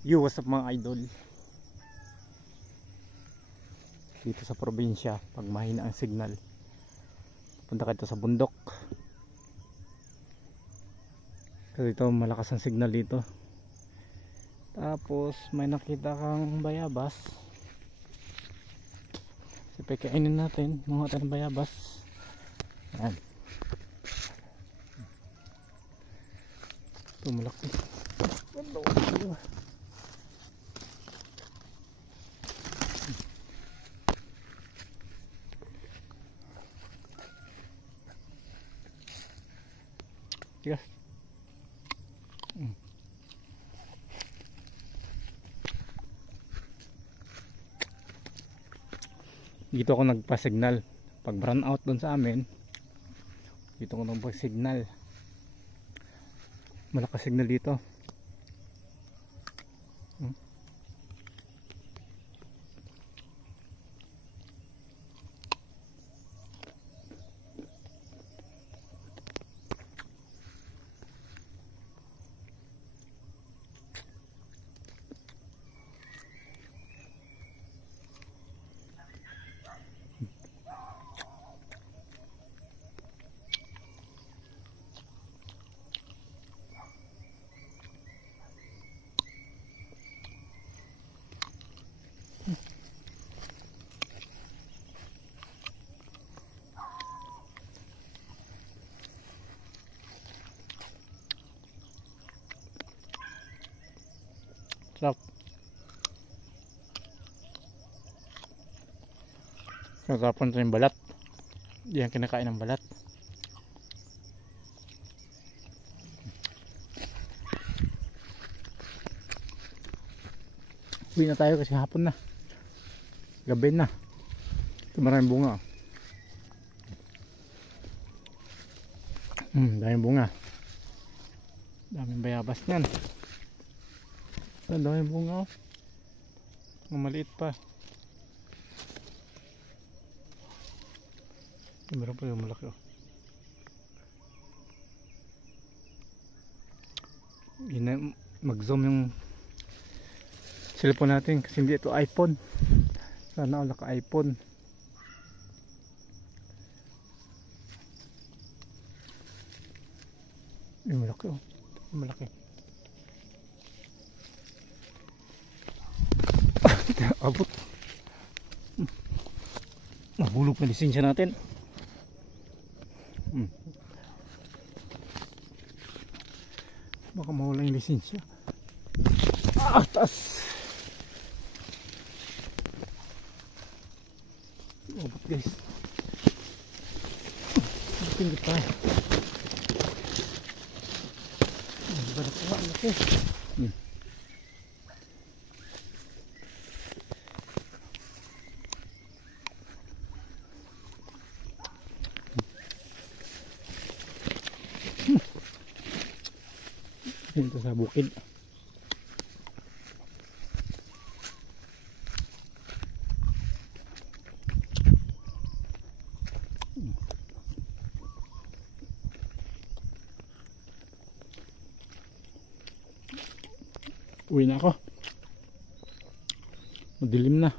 Yo, what's up mga idol? Dito sa probinsya, pag mahina ang signal, punta ka dito sa bundok. Kasi dito malakas ang signal dito. Tapos may nakita kang bayabas. Sige, kainin natin, mga tayo ng bayabas. Ayan. Ito malaki. Tigas. Dito ako nagpa-signal. Pag brown out doon sa amin, dito ako nagpa-signal. Malakas signal dito. Sarap. Sarapan ito yung balat. Yan kinakain ng balat. Uwi na tayo kasi hapon na. Gabi na. Ito maraming bunga. Daming bunga. Daming bayabas niyan. Ang daming bunga. Ang maliit pa. Meron pa yung malaki. Mag-zoom yung cellphone natin kasi hindi ito iPhone. Sana wala ka iPhone. Yung malaki oh. Yung malaki. Abot. Nahulog na lisensya natin. Baka mawala yung lisensya. Taas. Abot guys. Tingit tayo. Diba na pa? Laki. Dito sa bukid. Uwi na ako. Madilim na.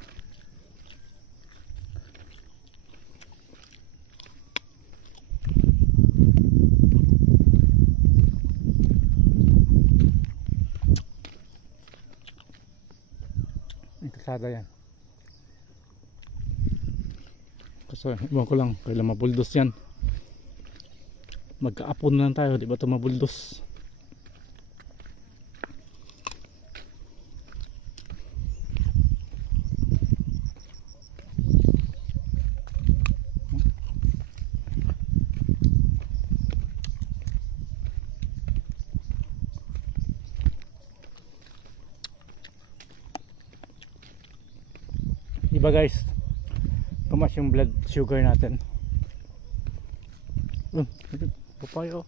Kasada yan. Kasi iwan ko lang kailan mabuldos yan. Magkaapon na lang tayo, di ba ito mabuldos? Diba guys, tumas yung blood sugar natin. Papayo.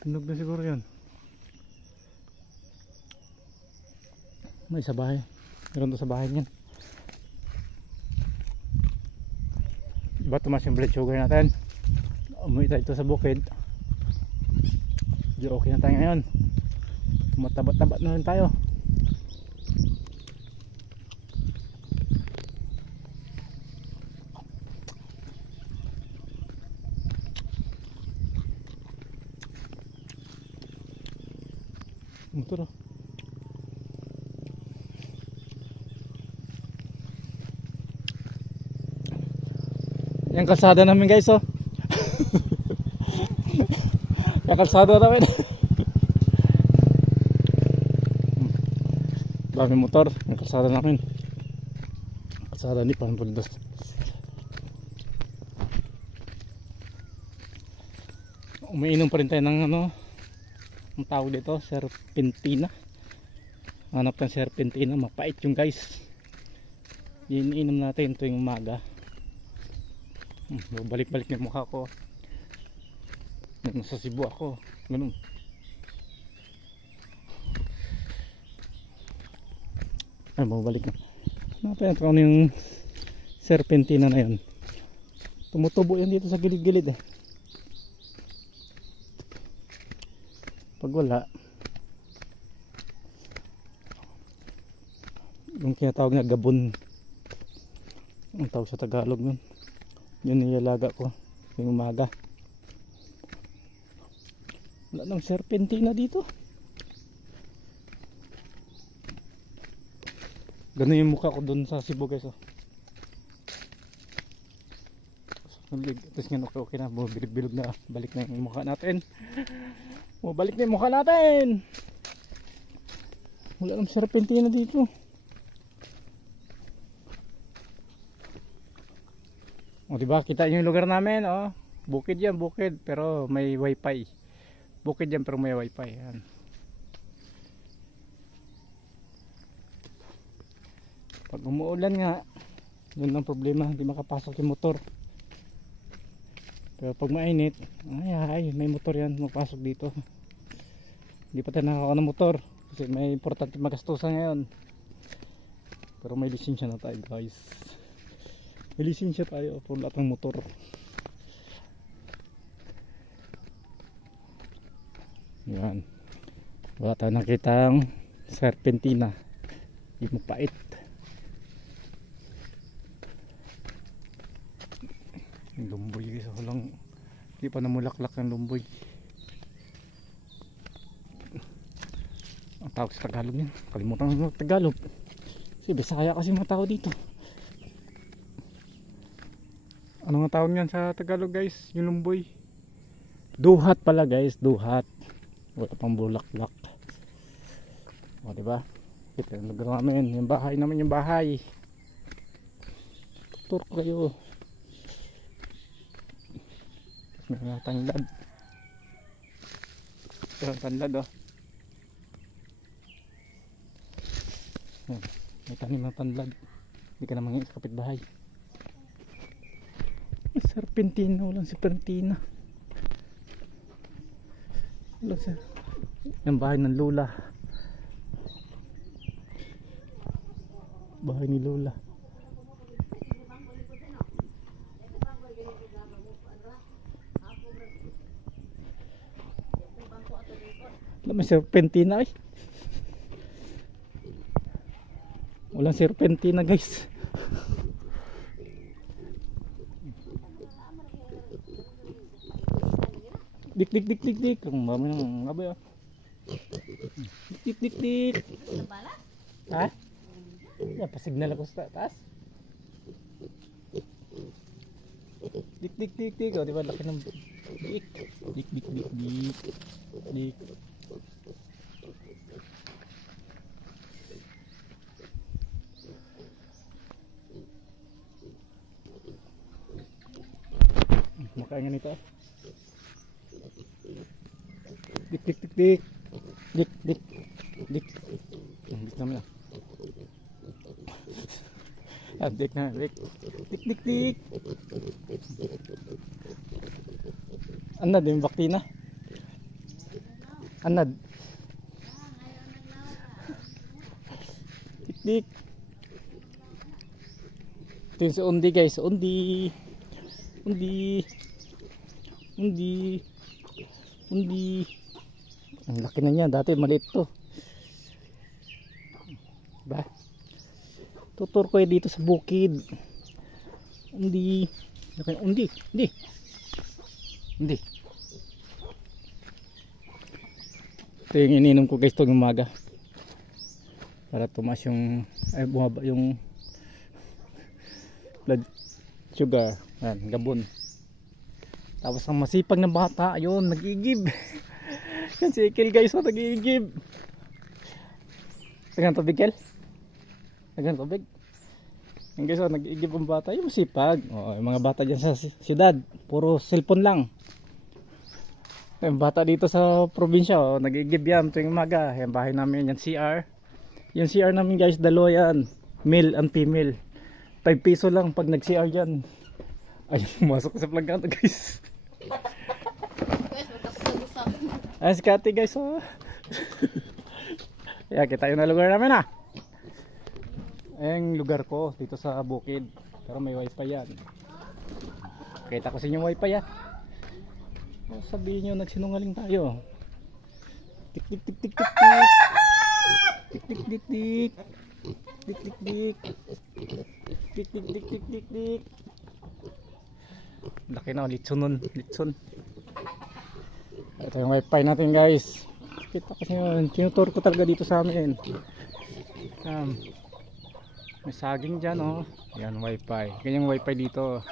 Tunog na siguro yan. May sa bahay. Meron to sa bahay niyan. Diba tumas yung blood sugar natin. Umuwi tayo sa bukid. Di okay na tayo ngayon. Tumataba-taba na rin tayo. Motor oh. Yung kalsada namin guys oh. Yung kalsada namin. Dami motor. Yung kalsada namin. Kalsada ni Pampuldos. Umiinom pa rin tayo ng ano, ang tawag dito, serpentina. Hanap ng serpentina, mapait yung guys. Iniinom natin tuwing umaga. Balik-balik na yung mukha ko. Nasa Cebu ako. Ganun. Ay, babalik na. Napaya ko ano yung serpentina na yun. Tumutubo yan dito sa gilid-gilid eh. Pag wala, yung kinatawag na gabon, ang tawag sa Tagalog nun, yun nilalaga ko yung umaga. Wala nang serpentina dito. Ganun yung mukha ko dun sa Cebu guys oh. Tapos nga okay na, bubilog-bilog na. Balik na yung mukha natin. Balik na yung mukha natin. Wala nang serpentina dito. O diba, kita nyo yung lugar namin oh. Bukid yan, bukid. Pero may wifi. Bukid yan pero may wifi. Yan. Pag umuulan nga, yun ang problema, hindi makapasok yung motor. Pero pag mainit, ay may motor yan, magpasok dito. Hindi pa tayo nakakawa ng motor kasi may importante magastusan ngayon. Pero may lisensya na tayo guys. May lisensya tayo for lahat ng motor. Yan. Wala tayo nakitang serpentina. Yung mapait. Yung lumboy guys, walang, hindi pa namulaklak ng lumboy. Ang tawag sa Tagalog yan, kalimutan ko ng Tagalog kasi Bisaya kasi mga tao dito. Ano nga tawag yan sa Tagalog guys, yung lumboy? Duhat pala guys, duhat. Wala pang bulaklak. O diba, kita yung lugar namin, yung bahay namin, yung bahay. Tour ko kayo. May mga tanlad. Ito ang tanlad oh. May tanim ng tanlad. Hindi ka na mangingin sa kapitbahay. Serpentina, walang serpentina. Walang yung bahay ng Lola. Bahay ni Lola. May serpentina eh. Walang serpentina guys. Dik dik dik dik dik. Ang mami ng abay ah. Dik dik dik. Ha? Ya, pasignal ako sa taas. Dik dik dik dik. O diba laki ng dik. Dik dik dik dik. Dik. Makain nga nito. Dik dik dik dik. Dik dik dik. Dik naman ah. Dik na dik. Dik dik dik. Anad yung baktina. Anad. Dik dik. Ito yung si Undi guys. Undi. Undi. Undi. Undi. Ang laki na niya. Dati maliit to. Ba? Tutur ko dito sa bukid. Undi. Undi. Undi. Undi. Ito yung ininom ko guys tuwing umaga. Para tumaas yung, ay bumaba yung blood sugar. Ayan, gabon. Tapos ang masipag na bata, ayun, nag-iigib. Yan si Kel guys, oh, nag-iigib. Tagang tubig, Kel? Tagang tubig. Yan guys, oh, nag-iigib ang bata. Yung masipag. Oh, yung mga bata dyan sa siyudad, puro cellphone lang. Yung bata dito sa probinsya, oh, nag-iigib yan tuwing umaga. Yan bahay namin, yan CR. Yung CR namin guys, dalawa yan. Male and female. 5 piso lang pag nag-CR yan. Ayun, pumasok sa plangkanta guys. Ay, si Kati guys, oh. Yeah, kita yung na lugar namin ah. Ayun lugar ko, dito sa bukid. Pero may wifi yan. Kita ko sa inyo wifi yan. Sabihin nyo, nagsinungaling tayo. Tik tik tik tik tik tik. Tik tik tik tik. Tik tik tik. Tik tik tik tik tik tik. Laki na, litson nun, litson. Ito yung wifi natin guys. Kita kasi yun, tinutur ko talaga dito sa amin. May saging dyan oh. Yan wifi, ganyang wifi dito.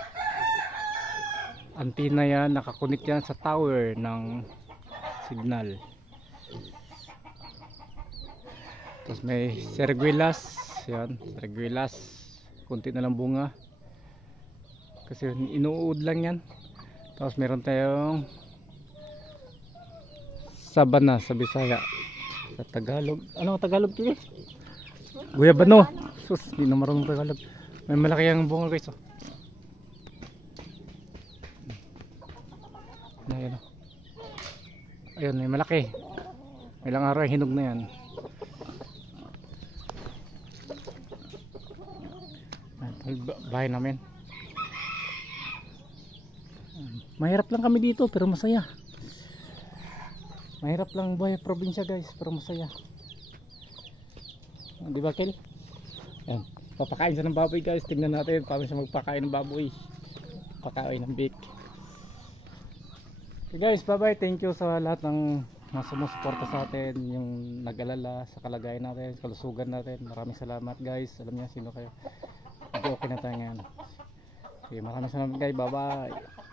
Antenna yan, nakakunik yan sa tower ng signal. Tapos may serguelas. Yan, serguelas. Kunti na lang bunga. Kasi inuud lang yan. Tapos meron tayong sabana sa Bisaya. Sa Tagalog. Ano Tagalog ito? Guyabano. Sus, hindi na marunong Tagalog. May malaki ang bunga guys oh. Ayan, ayun, may malaki. May ilang araw hinog na yan. Bahay namin. Mahirap lang kami dito pero masaya. Mahirap lang buhay probinsya guys pero masaya. Di ba Kel? Ayan, papakain siya ng baboy guys. Tingnan natin paano siya magpakain ng baboy. Pakain ng beef. Okay guys, bye bye. Thank you sa lahat ng sumusuporta sa atin, yung nag-alala sa kalagayan natin, kalusugan natin. Maraming salamat guys. Alam niyo sino kayo. Okay na tayo ngayon. Okay, maraming salamat guys. Bye bye.